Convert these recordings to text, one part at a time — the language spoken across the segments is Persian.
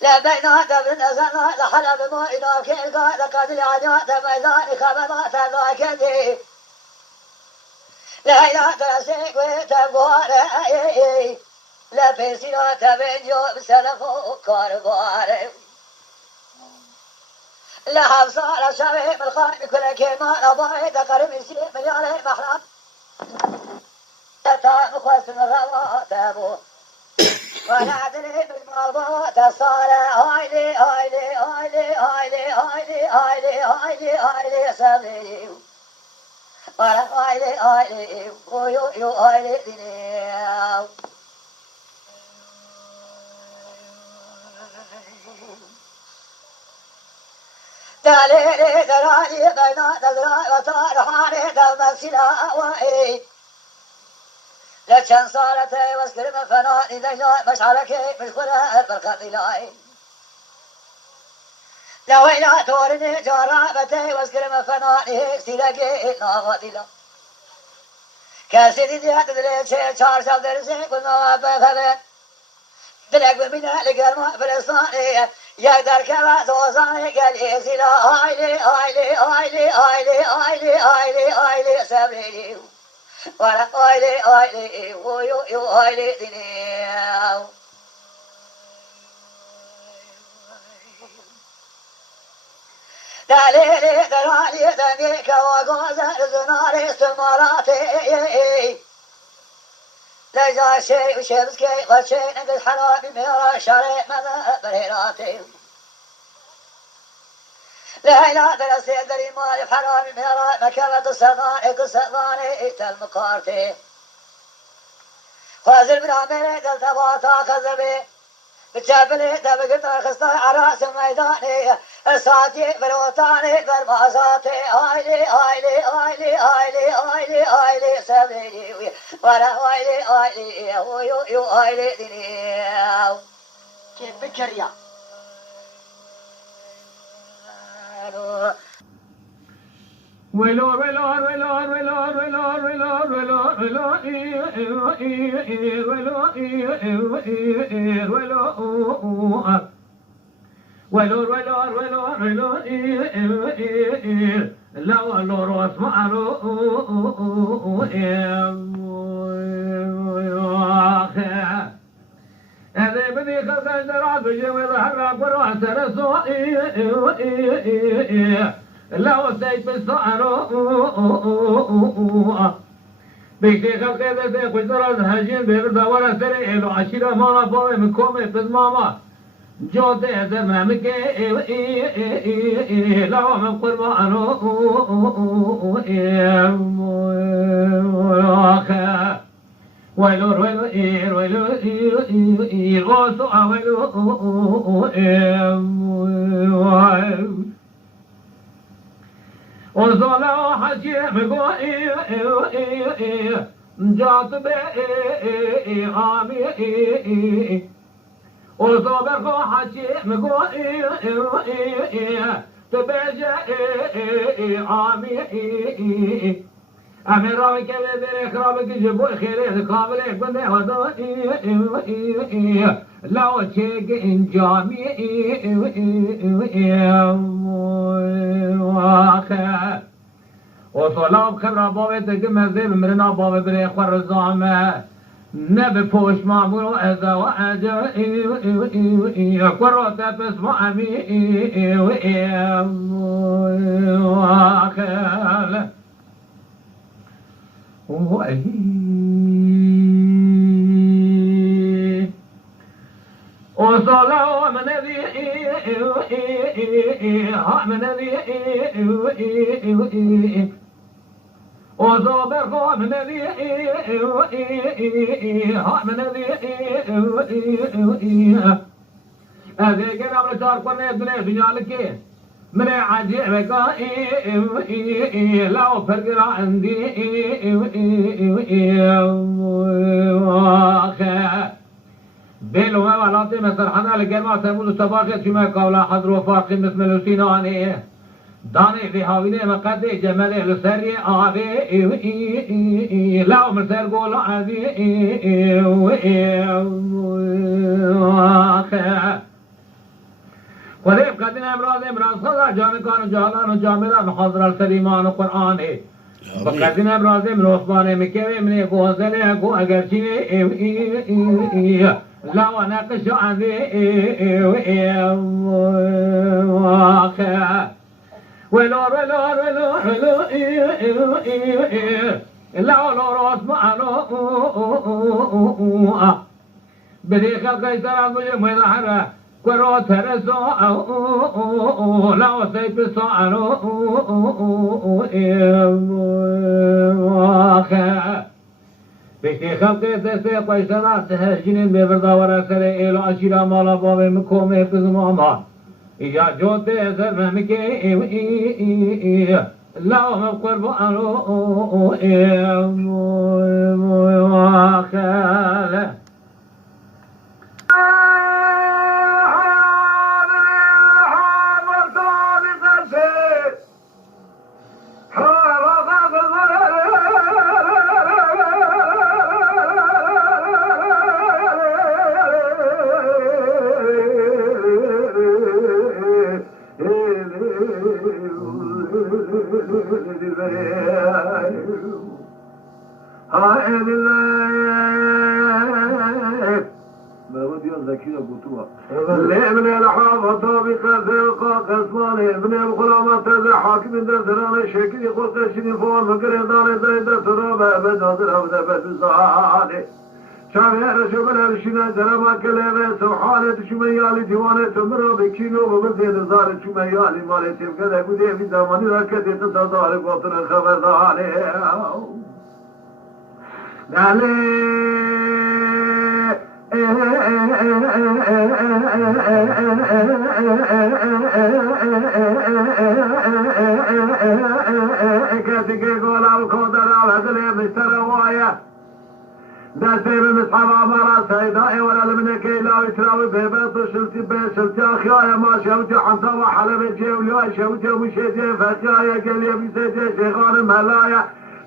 لا بينات بالنزل لحلب ما إذا كان قد العجات ميزان خبرات لا كذي لا إله تسيق وتبوار لا بيسيرا تبنجو بسلفو كاربار لا حفصار شبه من الخائن كل كلمة رضاي تقرب يسير من عليه محرم تتعب خاص من الغوات أبو ولا أدري بالمرضات الصالة هايلي هايلي هايلي هايلي هايلي هايلي هايلي هايلي سبيلي ولا هايلي هايلي ويو يو هايلي دنيا دليلي دلالي بين دلالي وطارحاني دمسلا وإي لكن صارتي واسكرم فناني إذا جاء مشعلكي مشغولة بالقتلاي لوينا تورني جرابتي واسكرم فناني سيلكي ناغتلا كاسيدي ديات دليل شار شاب درسي كنا بفلن دلك بمنا لقرما فلسطاني يقدر كما زوزاني قال إيزيلا هايلي هايلي هايلي هايلي هايلي هايلي هايلي سبيلي ولا هايلي هايلي ويو يو هايلي دنيا دليلي دلالي دنيك وقوزة زناري استماراتي لجا شيء وشبسكي وشيء نقل حرامي ميرا شريع مذا بريراتي لا إله إلا سيدري مالي حرامي ميرا مكانة السلطاني كالسلطاني تلمقارتي خازل من عميري تلتباطا خزبي بتشابلي تبقيت الخصطاي عراس الميداني الساتي بالوطاني بالمعزاتي هايلي هايلي هايلي هايلي هايلي هايلي سبيلي ولا هايلي هايلي ويو يو هايلي دنيا كيف بكريا ولور ولور ولور ولور ولور ولور ولور ولور ولور ولور لا ولور اسمع هذا بدي خلق زرع بجوز حرق وراس رسول لو سيف الصعر بيكي خلق ذا قدر الهجين بيرد ولا سريع له عشيرة ما نفوي من كومي في الماما جوز زمامك لو من قربان ويلور ويلور ويلور غوصو ويلور وصلوا حكيم قوي جات بي عامي وصبر حكيم قوي تبجي عامي أمي رابي كذا ذريك رابي جبوي خيري قابلي بني هدوي لو تشيك إنجامي وصلاة بخبرة بابي تقم زيب مرنا بابي بريخ والرزامة نبي فوش معمول وإذا وأجا قروا تبس معمي وصلوا من ذي من ذي وصبروا من ذي من ذي هذه كنا بنشار كنا يدنا دنيا لكين من عجيبك لو فرق عندي بيلو ولاتي مثل حنا لقرما تمول سباقت شما قولا حضر وفاقي مثل السيناني داني في حاويني مقدي جمالي لسري آغي لو مثل قول عدي وليب قدنا امراض صدر جامع كانوا جهلان وجاملان حضر السليمان وقرآن بقدنا امراض من عثمان مكوي من غوزل اكو اگرچه لا ونقش عندي ولور لا راس معنا بدي خلق يسرع مظهره كرو ترسو لا وسيف صارو بشتي خلقي تسي قيسنا تهجين بفردا ورسل إلو أشيرا مالا بابي مكومي بزماما إيا جوتي زرمكي لا هم قربانو من الحافظ بقذل قصماني من الغلامة تذي حاكم دزران شكري قلت شني فون مقردان زيد سرابة بدازر أبدا بدزاني شامير شبنا لشنا جرما كلمة سبحانه شميالي ديوانه تمرا بكينو ومزيد زار شميالي مالي تبقى قدي في زماني لكدي تصدار قطر خبرداني كاتك قولا الكودر على ذلك مستروايا دستي بمسحبا مرا سيدائي ولا لمنك إلا ويتراوي بيبط شلتي بيشلتي أخيايا ما شوتي حمسا وحلبي جيوليا شوتي ومشيتي فتايا قليا بيسيتي شيخان مهلايا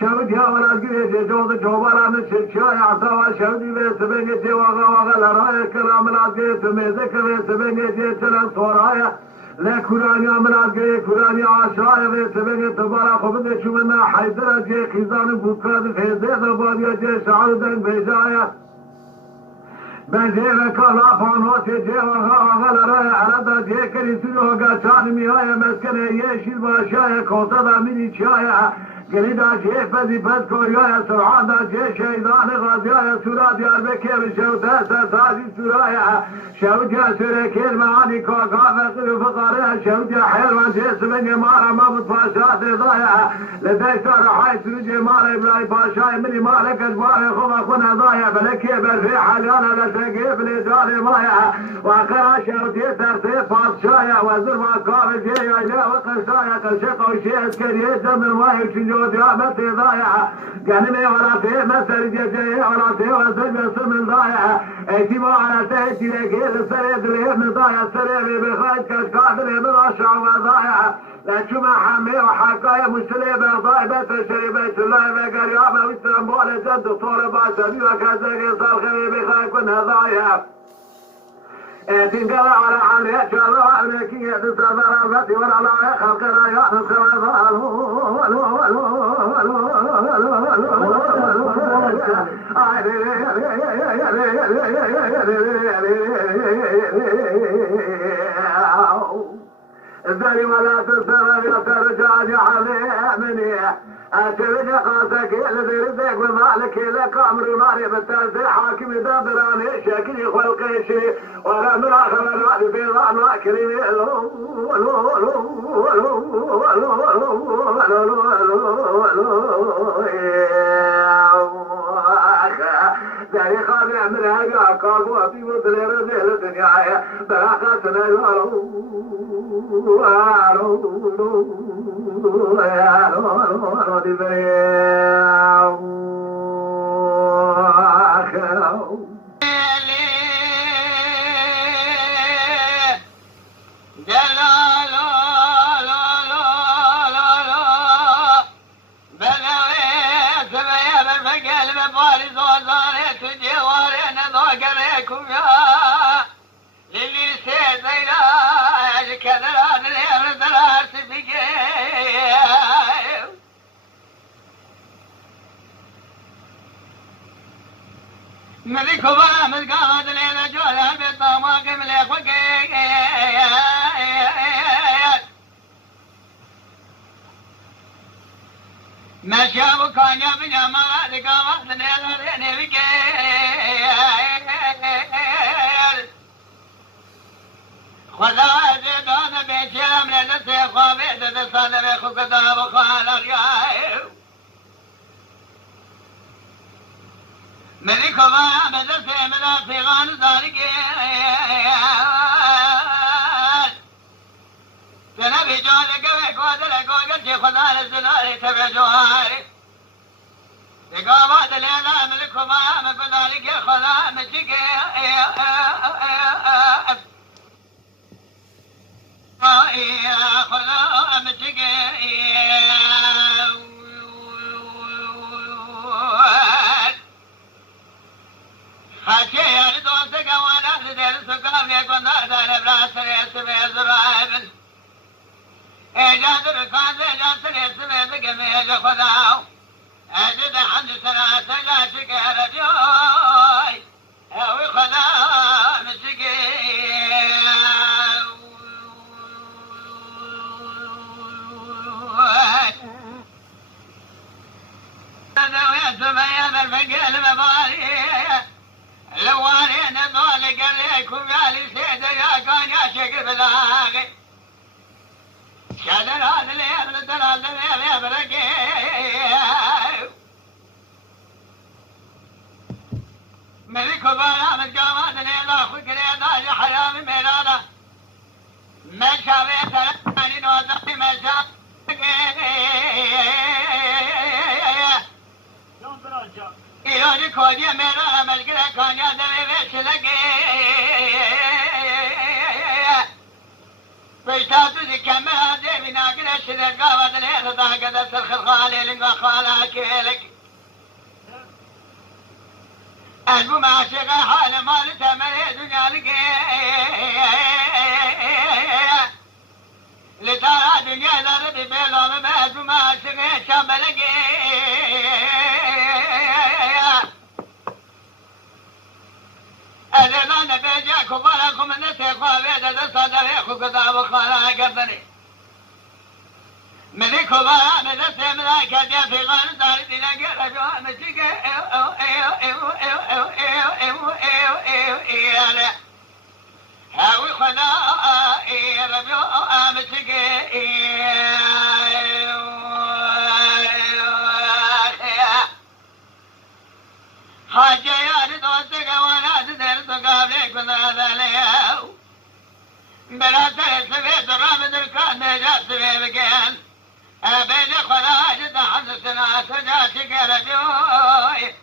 شوتي ولا قريتي جوض جوبارا من شلشايا عطاوا شوتي بيسبنجتي وغا لرايا كلام العزيز ميزك بيسبنجتي چلن صورايا لا كورانيا من عزيز كورانيا عشايا بيسبنجتي تبارا خبني شمنا حيدرا جي خيزان بوكاد فيزي ضباديا جي شعر دن بيجايا بجيب كلا فانوسي جي وغا لرايا عردا جي كريسيو غاشان ميايا مسكنه يشيل باشايا كوتا مني شايا قريدا جي فزي فز كوريايا سرعادا جي شيدان غازيايا سورا ديار بكير شوتا ستاجي سورايا شوتا سوريكير معاني كوكا فقر فقاريا شوتا حيروان جي سمني مارا مامد باشا ضايا لدي سارة حي سنجي مارا إبراهيم باشا مني مالك أجباري خما خنا ضايا بلكي برفي حاليانا لتقيب لجاري مايا وقرا شوتي ترتيب باشايا وزر ما قابل جي إليه وقرشايا قرشق وشي اسكريه دم الماهي جود يا متي ضايعة قنمي ولا تي مسر جي ولا تي وزن سمن ضايعة ايتيبو على تهتي لكيل سريد الهبن ضايع سريبي بخيط كشكافر من الشعب ضايعة لا شما حمي وحكاية مشتليبة ضايبة شريبة الله بقريابة وستنبول جد طولبة شبي وكذا صار خريبي خاي كنها ضايعة تنقل على عن شرع لكي تسافر فتي ولا لا خلق لا يأنس الذي ولا تسافر يترجع عليه مني أترجى قاسك الذي رزق ومالك لك أمر مالي بالتنزيل حاكم دابراني شكلي خلقي شي ولا من آخر الوعد في ظعنا كريمي داری خواهی امره یا کاربو ابی و دلیر دل دنیای براخت ملك وبا ملقاد ليلة جولا بالطماق ملك وقيق ما شافوا كان يا بني ما لقى وقت ليلة ريني بقيل خذا زيدان بيت يام ليلة سيخوا بيت تصدر خو كتاب وخالق يايو ملك وبا مدرسة ملا في غان ذلك سنبي جولك وقودلك وقلت خدا للزلال تبع جواري تقابات ليلة ملك وبا مكذلك خدا مجيك خدا مجيك حكي يا دوستك وانا لدير سكام يكون دار براسر يسمي زرائبن اجاد ركان جاسر يسمي بقمي خداو اجد حمد سنة سلا شكر جوي اوي خدا مشكي يا بالفقل مباري لواني نضال قريكم يا لي سيدة يا كان يا شكر بلاغي شادر هذا الليل الدلال الليل يا برقي ملك وبايا متقامات الليل اخوك ليل حرامي ميلانا ما شافي ثلاثاني نوضحي ما شافي إيراني كوديا ميرانا ملقنا كانيا دمي بيش لقي بيشاتو ذي كمها دي بناقنا شدقا ودلين ضاقة دسر خلخالي لنقا خالا كيلك أنبو معشقا حال مالتا مريد ونالقي لتارا دنيا لردي بيلو مبادو معشقا شاملقي أذلان بيجاكم ولكم النسيق وبيد تصدر يخو كتاب وخالا قبني ملك وبايا مدسي ملاك دي في غان دار دينا قرجوا مشيك هاوي خدا ربيو مشيك حاجة يا دوستك وانا تدر تقابلك بنا ليو بلا تسبيت رامد الكان نجات بكين بين خراج دحن سنة سجاتك رجوي